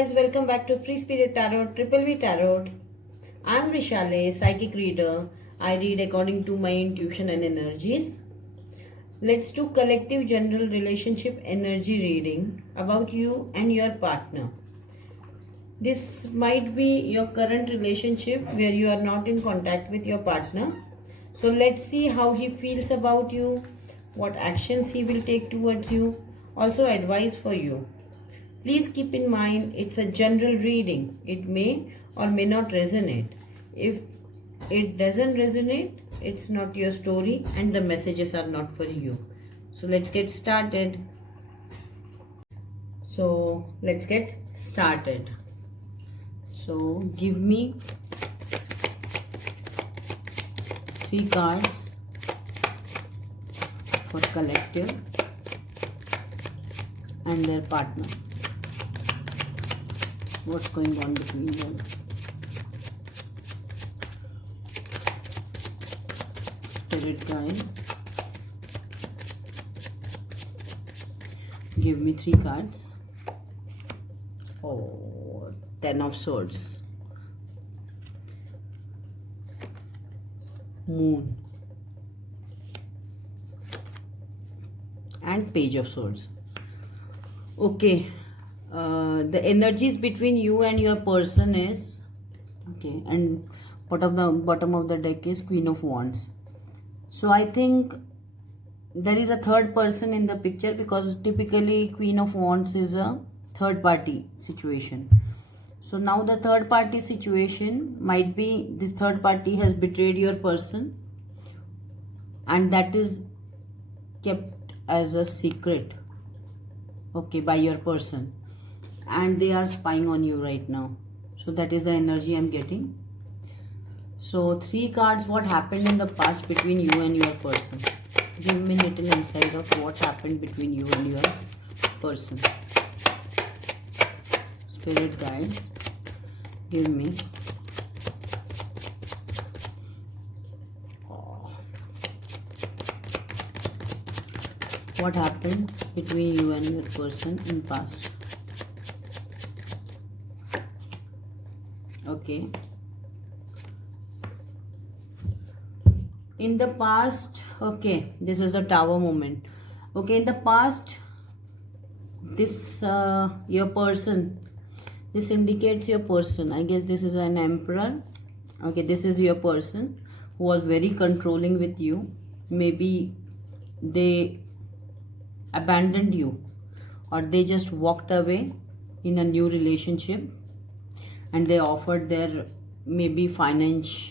guys, welcome back to Free Spirit Tarot, Triple V Tarot. I'm Rishale, psychic reader. I read according to my intuition and energies. Let's do collective general relationship energy reading about you and your partner. This might be your current relationship where you are not in contact with your partner. So let's see how he feels about you, what actions he will take towards you, also advice for you. Please keep in mind it's a general reading. It may or may not resonate. If it doesn't resonate, it's not your story and the messages are not for you. So let's get started. So give me 3 cards for collective and their partner. What's going on between them? Spirit guide, give me 3 cards. Oh, 10 of Swords, Moon, and Page of Swords. Okay. The energies between you and your person is okay, and bottom of the deck is Queen of Wands. So I think there is a third person in the picture, because typically Queen of Wands is a third party situation. So now the third party situation might be this third party has betrayed your person, and that is kept as a secret, okay, by your person, and they are spying on you right now. So that is the energy I'm getting. So 3 cards, what happened in the past between you and your person. Give me a little insight of what happened between you and your person. Spirit guides, give me. What happened between you and your person in past. Okay. In the past, okay, this is the Tower moment. Okay, in the past, this your person, this indicates your person. I guess this is an Emperor. Okay, this is your person who was very controlling with you. Maybe they abandoned you, or they just walked away in a new relationship, and they offered their maybe finances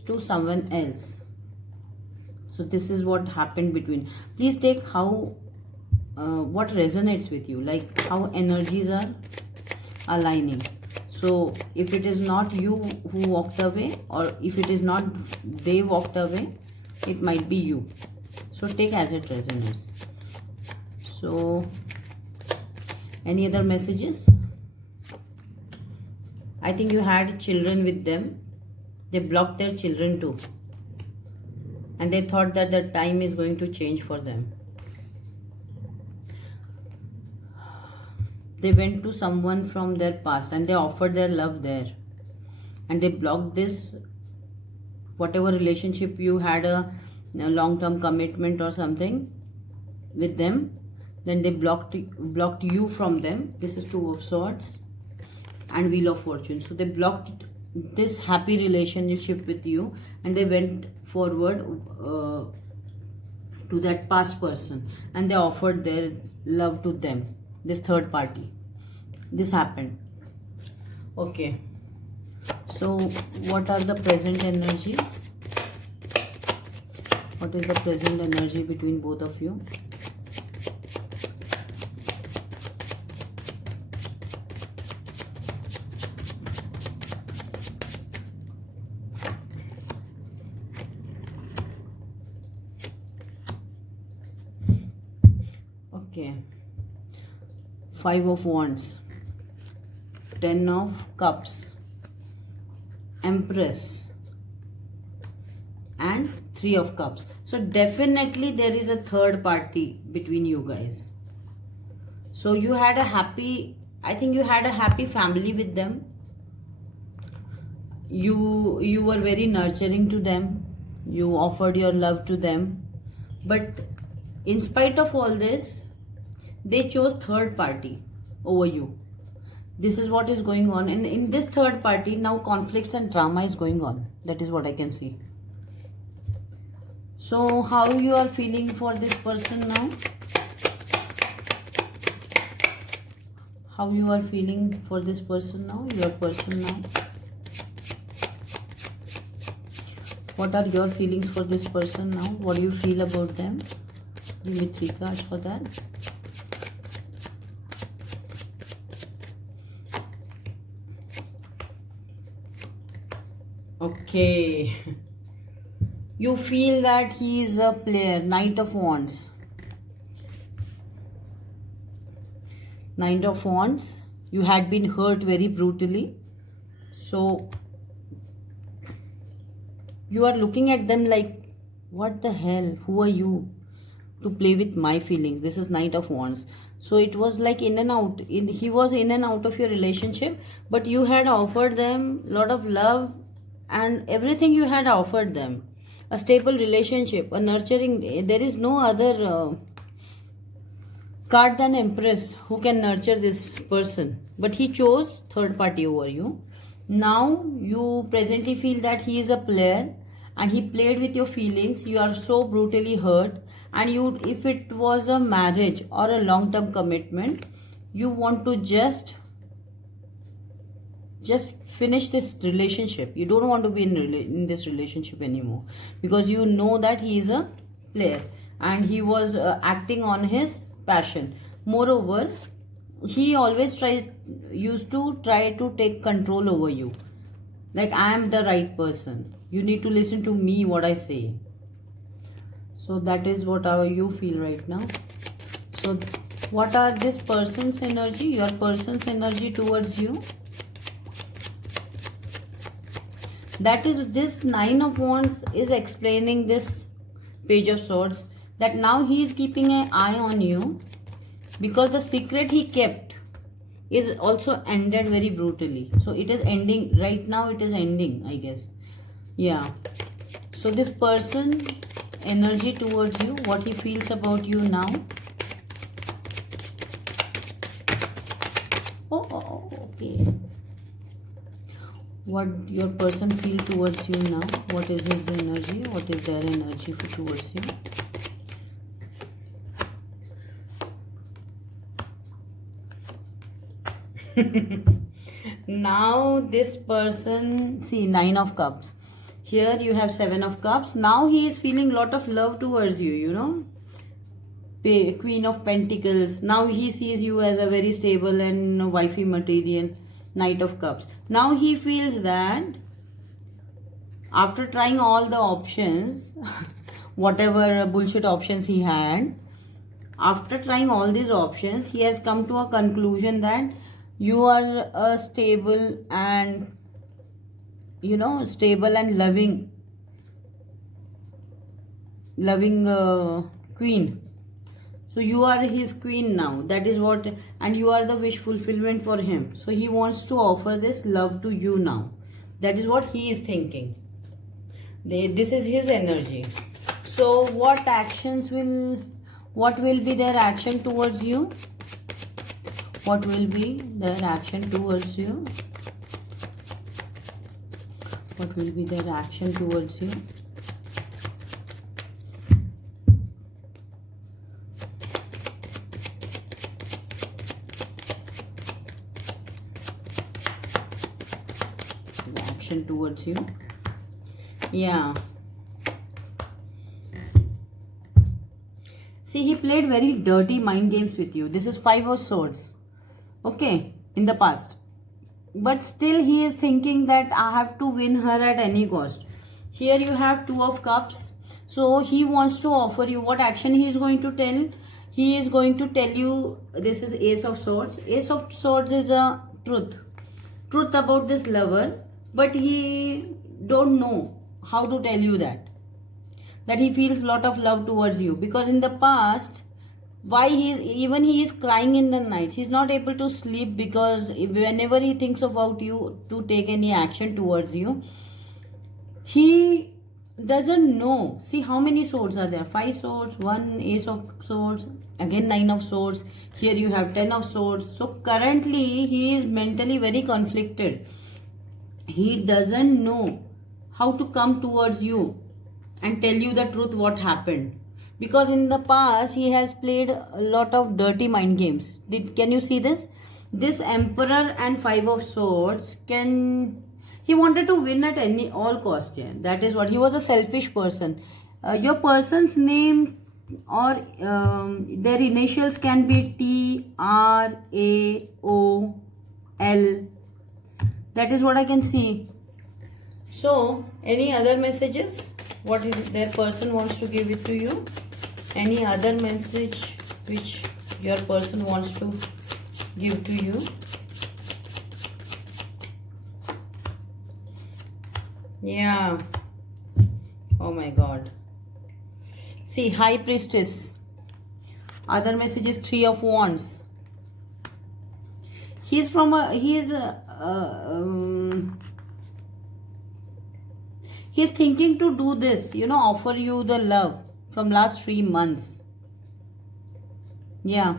to someone else. So this is what happened between. Please take how what resonates with you, like how energies are aligning. So if it is not you who walked away, or if it is not they walked away, it might be you. So take as it resonates. So any other messages? I think you had children with them. They blocked their children too, and they thought that the time is going to change for them. They went to someone from their past and they offered their love there, and they blocked this whatever relationship you had, a long-term commitment or something with them. Then they blocked you from them. This is 2 of Swords and Wheel of Fortune. So they blocked this happy relationship with you, and they went forward to that past person, and they offered their love to them, this third party. This happened. Okay, so what are the present energies? What is the present energy between both of you? Okay, 5 of Wands, 10 of Cups, Empress, and 3 of Cups. So definitely there is a third party between you guys. So you had a happy, I think you had a happy family with them. You were very nurturing to them. You offered your love to them. But in spite of all this, they chose third party over you. This is what is going on. And in this third party, now conflicts and drama is going on. That is what I can see. So how you are feeling for this person now? How you are feeling for this person now? Your person now? What are your feelings for this person now? What do you feel about them? Give me 3 cards for that. Okay. You feel that he is a player. Knight of Wands. Knight of Wands. You had been hurt very brutally. So you are looking at them like, what the hell? Who are you to play with my feelings? This is Knight of Wands. So it was like in and out. He was in and out of your relationship, but you had offered them a lot of love and everything you had offered them. A stable relationship, a nurturing. There is no other card than Empress who can nurture this person. But he chose third party over you. Now you presently feel that he is a player and he played with your feelings. You are so brutally hurt, and you, if it was a marriage or a long-term commitment, you want to just finish this relationship. You don't want to be in this relationship anymore, because you know that he is a player and he was acting on his passion. Moreover, he always used to try to take control over you, like, I am the right person, you need to listen to me, what I say. So that is what you feel right now. So what are this person's energy, your person's energy towards you? That is, this Nine of Wands is explaining this Page of Swords, that now he is keeping an eye on you, because the secret he kept is also ended very brutally. So it is ending right now, it is ending, I guess. Yeah. So this person energy towards you, what he feels about you now. Okay. What your person feel towards you now? What is his energy? What is their energy towards you? Now this person, see, 9 of Cups. Here you have 7 of Cups. Now he is feeling lot of love towards you, you know. Queen of Pentacles. Now he sees you as a very stable and wifey material. Knight of Cups. Now he feels that after trying all the options, whatever bullshit options he had, after trying all these options, he has come to a conclusion that you are a stable and, you know, stable and loving queen. So you are his queen now. That is what, and you are the wish fulfillment for him. So he wants to offer this love to you now. That is what he is thinking. This is his energy. So what will be their action towards you? What will be their action towards you? What will be their action towards you? The action towards you. Yeah. See, he played very dirty mind games with you. This is 5 of Swords. Okay, in the past. But still he is thinking that I have to win her at any cost. Here you have 2 of Cups. So he wants to offer you what action he is going to tell. He is going to tell you, this is Ace of Swords. Ace of Swords is a truth about this lover, but he don't know how to tell you that he feels lot of love towards you, because in the past why he is crying in the nights. He's not able to sleep because whenever he thinks about you to take any action towards you, he doesn't know. See how many swords are there? 5 swords, 1 ace of swords, again 9 of swords. Here you have 10 of swords. So currently he is mentally very conflicted. He doesn't know how to come towards you and tell you the truth what happened, because in the past he has played a lot of dirty mind games. Can you see this emperor and 5 of swords? He wanted to win at any all cost. Yeah, that is what he was, a selfish person. Your person's name or their initials can be T, R, A, O, L. That is what I can see. So any other messages what their person wants to give it to you? Any other message which your person wants to give to you? Yeah. Oh my God. See, High Priestess. Other message is 3 of Wands. He's thinking to do this, offer you the love from last 3 months. Yeah.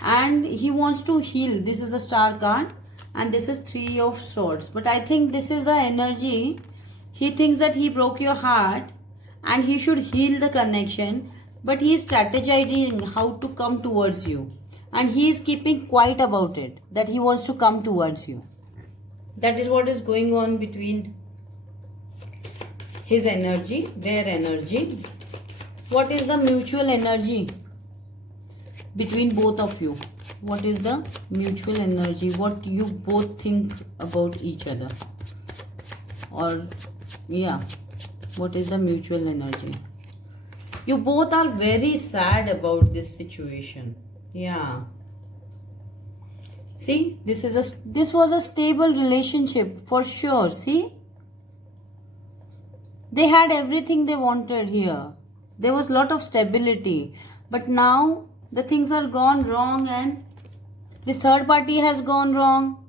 And he wants to heal. This is the Star card and this is 3 of Swords. But I think this is the energy. He thinks that he broke your heart and he should heal the connection, but he is strategizing how to come towards you. And he is keeping quiet about it, that he wants to come towards you. That is what is going on between his energy, their energy. What is the mutual energy between both of you? What is the mutual energy? What you both think about each other? Or, yeah, what is the mutual energy? You both are very sad about this situation. Yeah. See, this was a stable relationship for sure. See, they had everything they wanted here. There was a lot of stability, but now the things are gone wrong and the third party has gone wrong.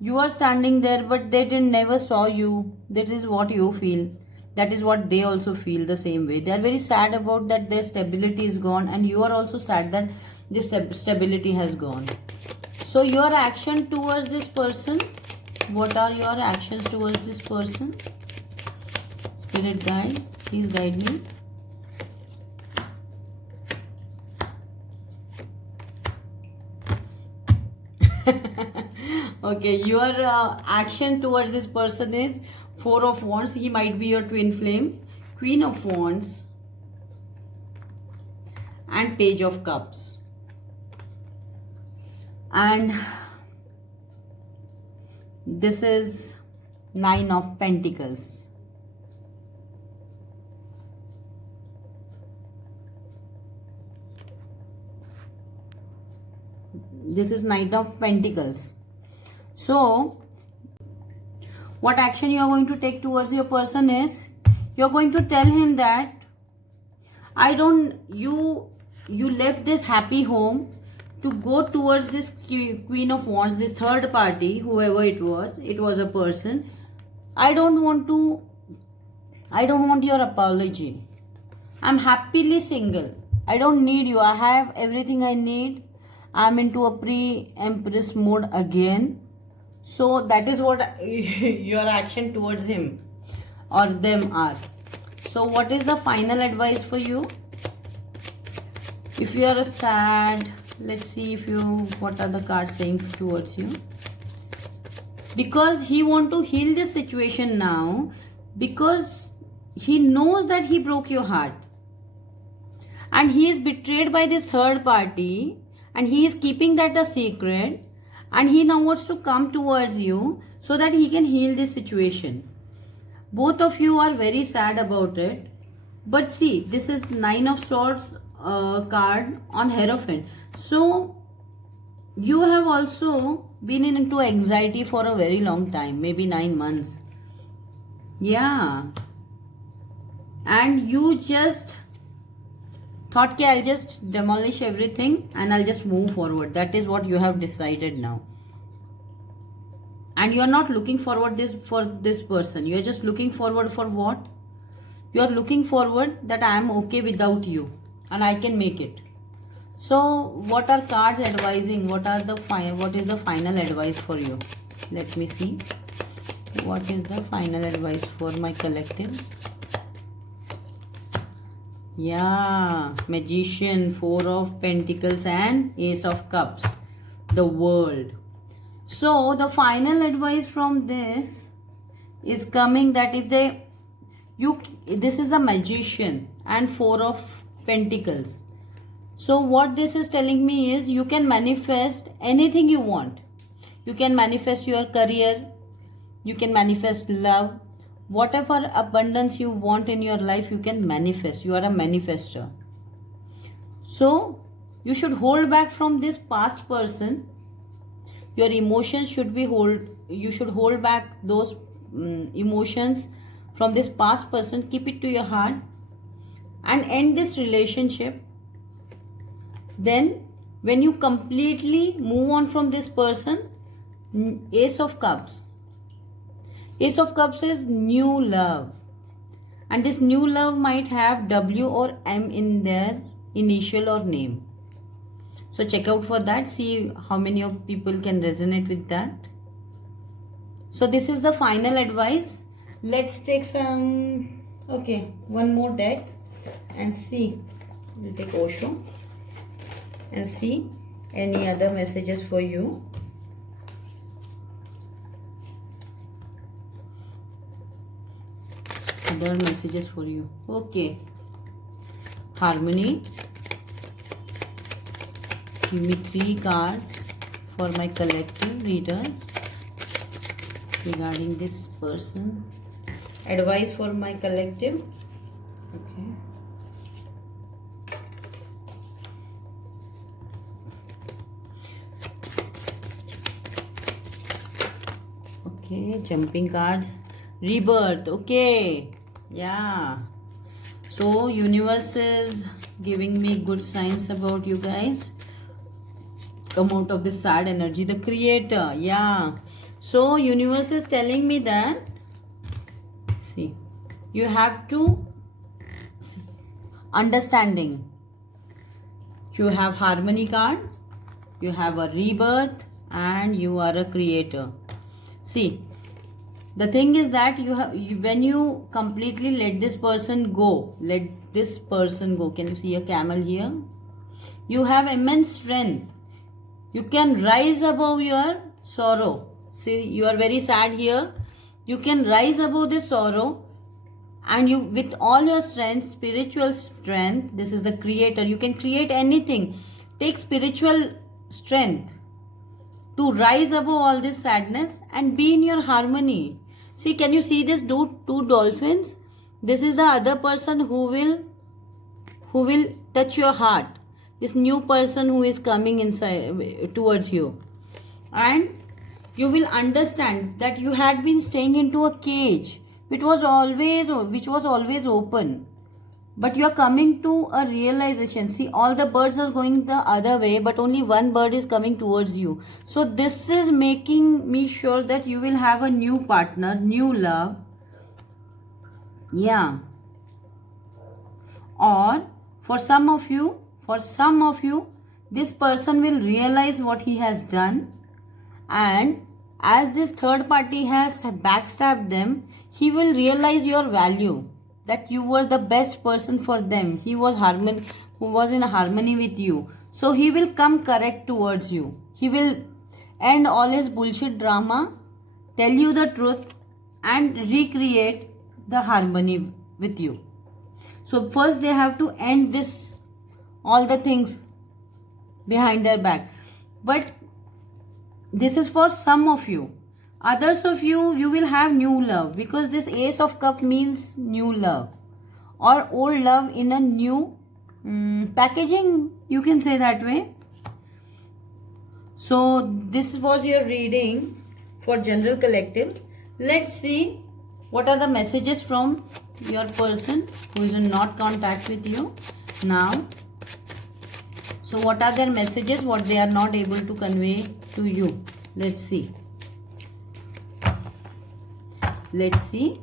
You are standing there, but they never saw you. That is what you feel. That is what they also feel the same way. They are very sad about that their stability is gone, and you are also sad that this stability has gone. So your action towards this person, what are your actions towards this person? Spirit guide, please guide me. Okay, your action towards this person is 4 of Wands. He might be your twin flame. Queen of Wands and Page of Cups. And this is 9 of Pentacles. This is Knight of Pentacles. So, what action you are going to take towards your person is, you are going to tell him that you left this happy home to go towards this Queen of Wands, this third party, whoever it was a person. I don't want your apology. I'm happily single. I don't need you. I have everything I need. I'm into a pre-empress mode again. So that is what your action towards him or them are. So what is the final advice for you? If you are sad, let's see what are the cards saying towards you. Because he want to heal this situation now, because he knows that he broke your heart. And he is betrayed by this third party, and he is keeping that a secret, and he now wants to come towards you so that he can heal this situation. Both of you are very sad about it. But see, this is 9 of Swords card on Hierophant. So you have also been into anxiety for a very long time, maybe 9 months. Yeah. And you just thought कि I'll just demolish everything and I'll just move forward. That is what you have decided now. And you are not looking forward for this person. You are just looking forward for what? You are looking forward that I am okay without you and I can make it. So what are cards advising? What is the final advice for you? Let me see. What is the final advice for my collectives? Yeah, Magician, Four of Pentacles and Ace of Cups. The World. So the final advice from this is coming that this is a Magician and Four of Pentacles. So what this is telling me is you can manifest anything you want. You can manifest your career. You can manifest love. Whatever abundance you want in your life, you can manifest. You are a manifester. So you should hold back from this past person. Your emotions should be you should hold back those emotions from this past person. Keep it to your heart and end this relationship. Then when you completely move on from this person, Ace of Cups. Ace of Cups is new love. And this new love might have W or M in their initial or name. So check out for that. See how many of people can resonate with that. So this is the final advice. Let's take one more deck and see. We'll take Osho and see any other messages for you. Other messages for you. Okay. Harmony. Give me 3 cards for my collective readers regarding this person. Advice for my collective. Okay. Okay, jumping cards. Rebirth. Okay. Yeah. So universe is giving me good signs about you guys. Come out of this sad energy. The creator. Yeah. So universe is telling me that, see, you have to understanding. You have harmony card. You have a rebirth and you are a creator. See, the thing is that when you completely let this person go, can you see a camel here? You have immense strength. You can rise above your sorrow. See, you are very sad here. You can rise above this sorrow and you, with all your strength, spiritual strength, this is the creator. You can create anything. Take spiritual strength to rise above all this sadness and be in your harmony. See, can you see this two dolphins? This is the other person who will touch your heart. This new person who is coming inside towards you. And you will understand that you had been staying into a cage which was always open. But you are coming to a realization. See, all the birds are going the other way, but only one bird is coming towards you. So this is making me sure that you will have a new partner, new love. Yeah. Or for some of you, this person will realize what he has done. And as this third party has backstabbed them, he will realize your value. That you were the best person for them. He was who was in harmony with you. So he will come correct towards you. He will end all his bullshit drama, tell you the truth and recreate the harmony with you. So first they have to end all the things behind their back. But this is for some of you. Others of you will have new love, because this Ace of Cup means new love or old love in a new packaging, you can say that way. So this was your reading for general collective. Let's see what are the messages from your person who is in not contact with you. Now So what are their messages, what they are not able to convey to you? Let's see. Let's see.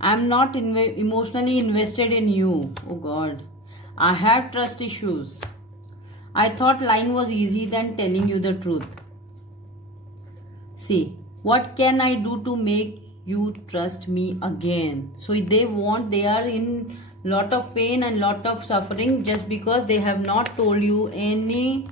I'm not emotionally invested in you. Oh God. I have trust issues. I thought lying was easy than telling you the truth. See, what can I do to make you trust me again? So they are in lot of pain and lot of suffering just because they have not told you any.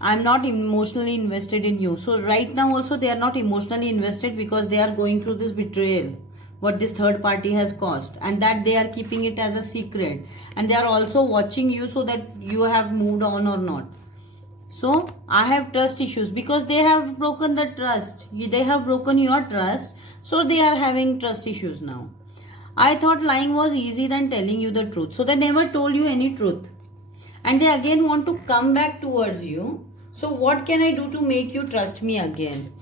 I'm not emotionally invested in you. So right now also they are not emotionally invested because they are going through this betrayal, what this third party has caused, and that they are keeping it as a secret, and they are also watching you so that you have moved on or not. So I have trust issues because they have broken the trust. They have broken your trust, so they are having trust issues now. I thought lying was easy than telling you the truth. So they never told you any truth, and they again want to come back towards you. So what can I do to make you trust me again?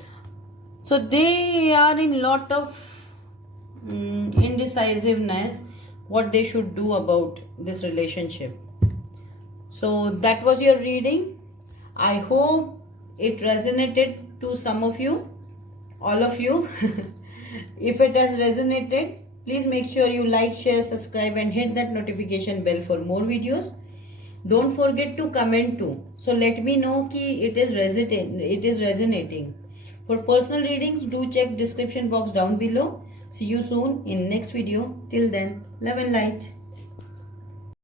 So they are in lot of indecisiveness what they should do about this relationship. So that was your reading. I hope it resonated to some of you, all of you. If it has resonated, please make sure you like, share, subscribe and hit that notification bell for more videos. Don't forget to comment too. So let me know ki it is resonating. For personal readings, do check description box down below. See you soon in next video. Till then, love and light.